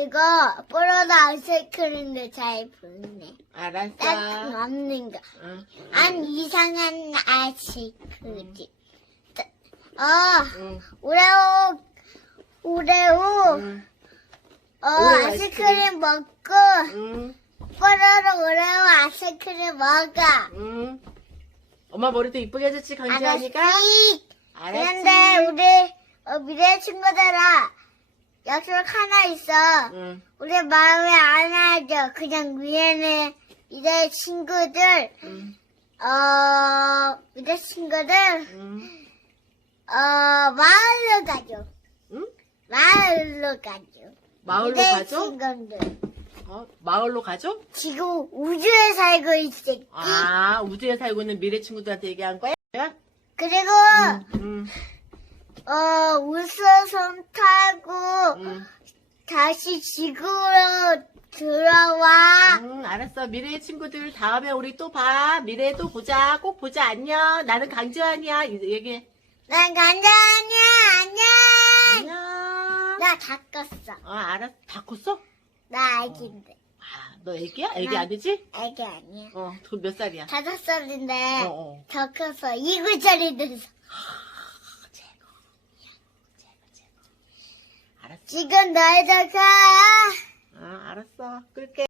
그리고 뽀로로 아이스크림도 잘 부르네. 딱 알았어. 없는 거. 응. 안 이상한 아이스크림. 어, 응. 오레오, 오레오, 응. 어, 오레오 아이스크림 먹고, 응. 뽀로로 오레오 아이스크림 먹어. 응. 엄마 머리도 이쁘게 해줬지, 강지하니까? 알았지? 알았지. 그런데 우리 어, 미래 친구들아 약속 하나 있어. 응. 우리 마음에 안 하죠. 그냥 위에는 미래 친구들 응. 어 미래 친구들 응. 어 마을로 가죠. 응? 마을로 가죠. 마을로 미래 가죠? 친구들 어? 마을로 가죠? 지금 우주에 살고 있을지. 아, 우주에 살고 있는 미래 친구들한테 얘기한 거야? 그리고 응. 어 우주선 타고 응. 다시 지구로 들어와. 응, 알았어. 미래의 친구들 다음에 우리 또 봐. 미래에 또 보자. 꼭 보자. 안녕. 나는 강지환이야. 이- 얘기해. 난 간장이야. 안녕. 안녕. 나다 껐어. 어, 알았어. 다 컸어? 나 애기인데. 아, 너 애기야? 애기 네. 아니지? 애기 아니야. 어, 그몇 살이야? 다섯 살인데 어, 어. 더 컸어. 이구짜리 돼서. 알았어. 지금 너희들 가. 아, 알았어. 끌게.